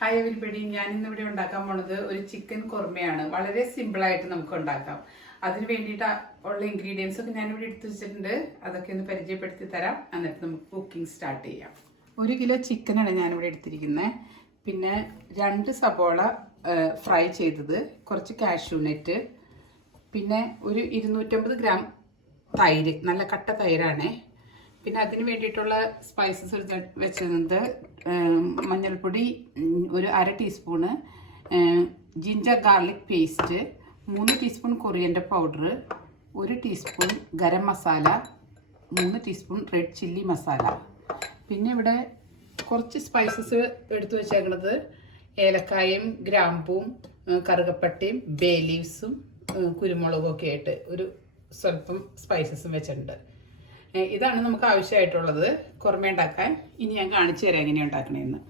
Hi everybody, ഞാൻ ഇന്നിവിടെ ഉണ്ടാക്കാൻ പോണത് ഒരു ചിക്കൻ കൊർമയാണ്. വളരെ സിമ്പിളായിട്ട് നമുക്ക് ഉണ്ടാക്കാം. അതിന് വേണ്ടിയിട്ട് ഉള്ള ഇൻഗ്രീഡിയൻസ് ഒക്കെ ഞാനിവിടെ എടുത്തു വെച്ചിട്ടുണ്ട്. അതൊക്കെ ഒന്ന് പരിചയപ്പെടുത്തി തരാം. എന്നിട്ട് നമുക്ക് കുക്കിംഗ് സ്റ്റാർട്ട് ചെയ്യാം. 1 കിലോ ചിക്കനാണ് ഞാനിവിടെ എടുത്തിരിക്കുന്നത്. പിന്നെ 2 സബോള ഫ്രൈ ചെയ്തത്, കുറച്ച് കാഷ്യൂ നട്ട്, പിന്നെ ഒരു 250 ഗ്രാം തൈര്, നല്ല കട്ട തൈരാണ്. പിന്നെ അതിന് വേണ്ടിയിട്ടുള്ള സ്പൈസസ് വെച്ചിരുന്നത് മഞ്ഞൾപ്പൊടി ഒരു 1/2 teaspoon, ginger garlic paste, 3 teaspoon coriander powder, 1 teaspoon garam masala, 3 teaspoon red chilli masala. പിന്നെ ഇവിടെ കുറച്ച് സ്പൈസസ് എടുത്തു വെച്ചേക്കുന്നത് ഏലക്കായും ഗ്രാമ്പൂവും കറുകപ്പട്ടയും ബേ ലീവ്സും കുരുമുളകും ഒക്കെ ആയിട്ട് ഒരു സ്വല്പം സ്പൈസസും വെച്ചിട്ടുണ്ട്. ഇതാണ് നമുക്ക് ആവശ്യമായിട്ടുള്ളത് കൊർമ ഉണ്ടാക്കാൻ. ഇനി ഞാൻ കാണിച്ചു തരാം എങ്ങനെയാണ് ഉണ്ടാക്കണേന്ന്.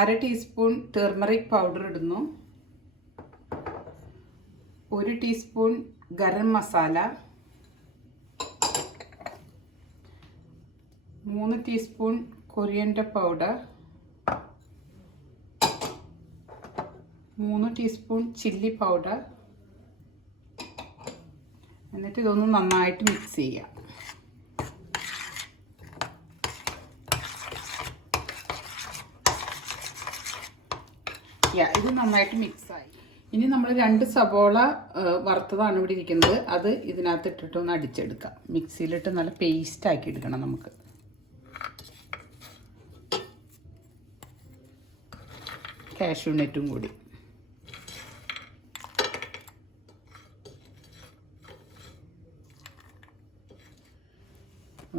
1/2 ടീസ്പൂൺ ടർമറിക് പൗഡർ ഇടുന്നു, 1 teaspoon garam masala, 3 teaspoon coriander powder, 3 teaspoon chilli powder. എന്നിട്ട് ഇതൊന്ന് നന്നായിട്ട് മിക്സ് ചെയ്യാം. ഇത് നന്നായിട്ട് മിക്സായി. ഇനി നമ്മൾ 2 സബോള വറുത്തതാണ് ഇവിടെ ഇരിക്കുന്നത്. അത് ഇതിനകത്ത് ഇട്ടിട്ട് ഒന്ന് അടിച്ചെടുക്കാം. മിക്സിയിലിട്ട് നല്ല പേസ്റ്റ് ആക്കി എടുക്കണം നമുക്ക്. കാഷ്യൂ നട്ടും കൂടി.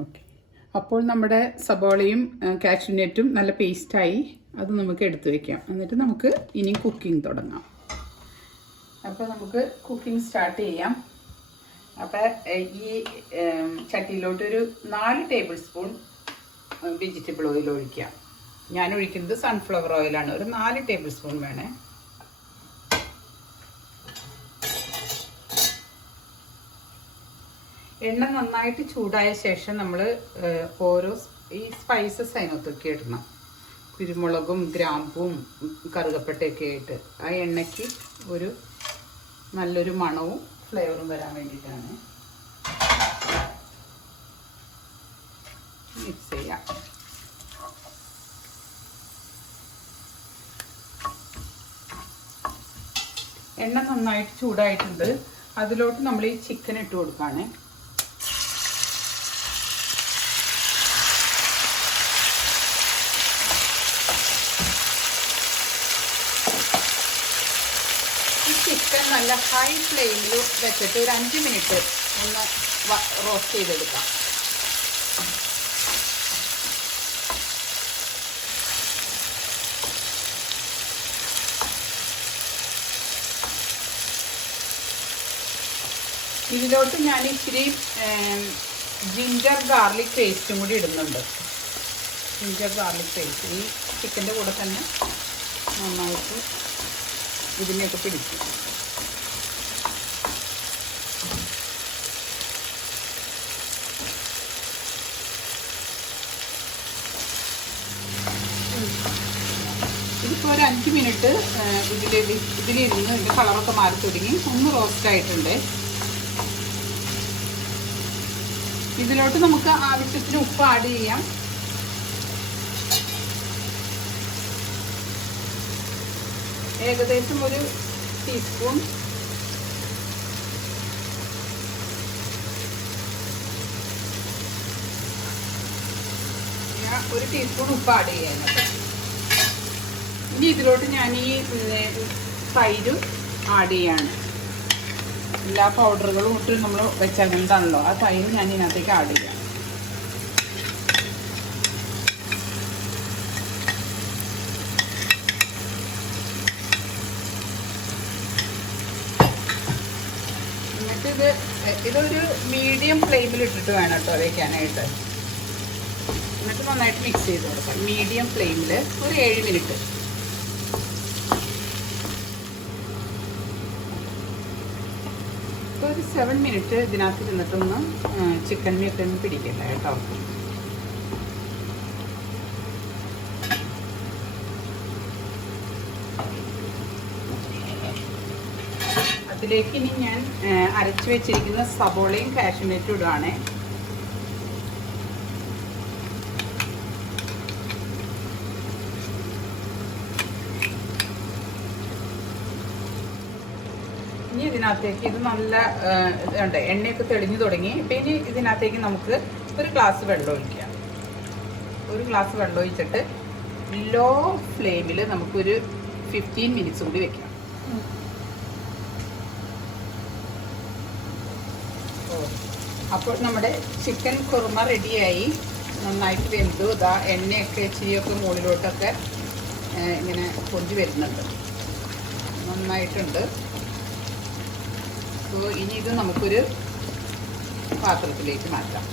ഓക്കെ, അപ്പോൾ നമ്മുടെ സബോളയും കാഷ്യൂ നട്ടും നല്ല പേസ്റ്റായി. അത് നമുക്ക് എടുത്തു വയ്ക്കാം. എന്നിട്ട് നമുക്ക് ഇനി കുക്കിംഗ് തുടങ്ങാം. അപ്പോൾ നമുക്ക് കുക്കിംഗ് സ്റ്റാർട്ട് ചെയ്യാം. അപ്പോൾ ഈ ചട്ടിയിലോട്ടൊരു 4 ടേബിൾ സ്പൂൺ വെജിറ്റബിൾ ഓയിൽ ഒഴിക്കാം. ഞാൻ ഒഴിക്കുന്നത് സൺഫ്ലവർ ഓയിലാണ്. ഒരു 4 ടേബിൾ സ്പൂൺ വേണേ. എണ്ണ നന്നായിട്ട് ചൂടായ ശേഷം നമ്മൾ ഓരോ ഈ സ്പൈസസ് അതിനകത്തൊക്കെ ഇടണം. കുരുമുളകും ഗ്രാമ്പും കറുകപ്പട്ടയൊക്കെ ആയിട്ട് ആ എണ്ണയ്ക്ക് ഒരു നല്ലൊരു മണവും ഫ്ലേവറും വരാൻ വേണ്ടിയിട്ടാണ്. മിക്സ് ചെയ്യാം. എണ്ണ നന്നായിട്ട് ചൂടായിട്ടുണ്ട്. അതിലോട്ട് നമ്മൾ ഈ ചിക്കൻ ഇട്ട് കൊടുക്കുകയാണ്. ചിക്കൻ നല്ല ഹൈ ഫ്ലെയിമിൽ വെച്ചിട്ട് ഒരു 5 മിനിറ്റ് ഒന്ന് റോസ്റ്റ് ചെയ്തെടുക്കാം. ഇതിലോട്ട് ഞാൻ ഇച്ചിരി ജിഞ്ചർ ഗാർലിക് പേസ്റ്റും കൂടി ഇടുന്നുണ്ട്. ജിഞ്ചർ ഗാർലിക് പേസ്റ്റ് ഈ ചിക്കൻ്റെ കൂടെ തന്നെ നന്നായിട്ട് ഇതിനെയൊക്കെ പിടിക്കും. ഇതിപ്പോൾ ഒരു 5 മിനിറ്റ് ഇതിലിരുന്ന് ഇതിൻ്റെ കളറൊക്കെ മാറി തുടങ്ങി. ഒന്ന് റോസ്റ്റ് ആയിട്ടുണ്ട്. ഇതിലോട്ട് നമുക്ക് ആവശ്യത്തിന് ഉപ്പ് ആഡ് ചെയ്യാം. ഏകദേശം ഒരു ടീസ്പൂൺ. ഒരു ടീസ്പൂൺ ഉപ്പ് ആഡ് ചെയ്യാനുണ്ട്. ഇനി ഇതിലോട്ട് ഞാൻ ഈ തൈരും ആഡ് ചെയ്യാണ്. എല്ലാ പൗഡറുകളും ഇട്ട് നമ്മൾ വെച്ചതാണല്ലോ, ആ തൈര് ഞാൻ ഇതിനകത്തേക്ക് ആഡ് ചെയ്യാം. ഇതൊരു മീഡിയം ഫ്ലെയിമിൽ ഇട്ടിട്ട് വേണം കേട്ടോ വയ്ക്കാനായിട്ട്. എന്നിട്ട് നന്നായിട്ട് മിക്സ് ചെയ്ത് കൊടുക്കാം. മീഡിയം ഫ്ലെയിമിൽ ഒരു 7 മിനിറ്റ്. ഇപ്പോൾ ഒരു 7 മിനിറ്റ് ഇതിനകത്ത് ഇരുന്നിട്ടൊന്ന് ചിക്കൻ മീറ്റൊന്നും പിടിക്കില്ല കേട്ടോ. അതിലേക്ക് ഇനി ഞാൻ അരച്ചു വെച്ചിരിക്കുന്ന സബോളയും കാഷ്യൂനട്ടും ഇടുവാണേ. ഇനി ഇതിനകത്തേക്ക് ഇത് നല്ല ഇതുണ്ട്, എണ്ണയൊക്കെ തെളിഞ്ഞു തുടങ്ങി. അപ്പം ഇനി ഇതിനകത്തേക്ക് നമുക്ക് ഒരു ഗ്ലാസ് വെള്ളം ഒഴിക്കാം. ഒരു ഗ്ലാസ് വെള്ളം ഒഴിച്ചിട്ട് ലോ ഫ്ലെയിമിൽ നമുക്കൊരു 15 മിനിറ്റ്സ് കൂടി വെക്കാം. അപ്പോൾ നമ്മുടെ ചിക്കൻ കുറുമ റെഡിയായി, നന്നായിട്ട് വെന്തു. ഇതാ എണ്ണയൊക്കെ ഇച്ചിരിയൊക്കെ മുകളിലോട്ടൊക്കെ ഇങ്ങനെ പൊന്തി വരുന്നുണ്ട്, നന്നായിട്ടുണ്ട്. അപ്പോൾ ഇനി ഇത് നമുക്കൊരു പാത്രത്തിലേക്ക് മാറ്റാം.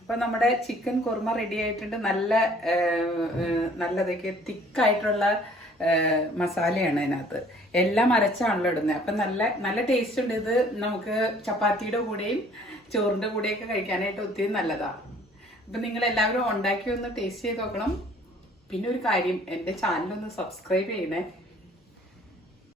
അപ്പം നമ്മുടെ ചിക്കൻ കുറുമ റെഡി ആയിട്ടുണ്ട്. നല്ലതൊക്കെ തിക്കായിട്ടുള്ള മസാലയാണ് അതിനകത്ത്, എല്ലാം അരച്ചാണല്ലോ ഇടുന്നത്. അപ്പം നല്ല ടേസ്റ്റ് ഉണ്ട്. ഇത് നമുക്ക് ചപ്പാത്തിയുടെ കൂടെയും ചോറിൻ്റെ കൂടെയൊക്കെ കഴിക്കാനായിട്ട് ഒത്തിരി നല്ലതാണ്. അപ്പം നിങ്ങൾ എല്ലാവരും ഉണ്ടാക്കി ഒന്ന് ടേസ്റ്റ് ചെയ്ത് നോക്കണം. പിന്നെ ഒരു കാര്യം, എൻ്റെ ചാനലൊന്ന് സബ്സ്ക്രൈബ് ചെയ്യണേ.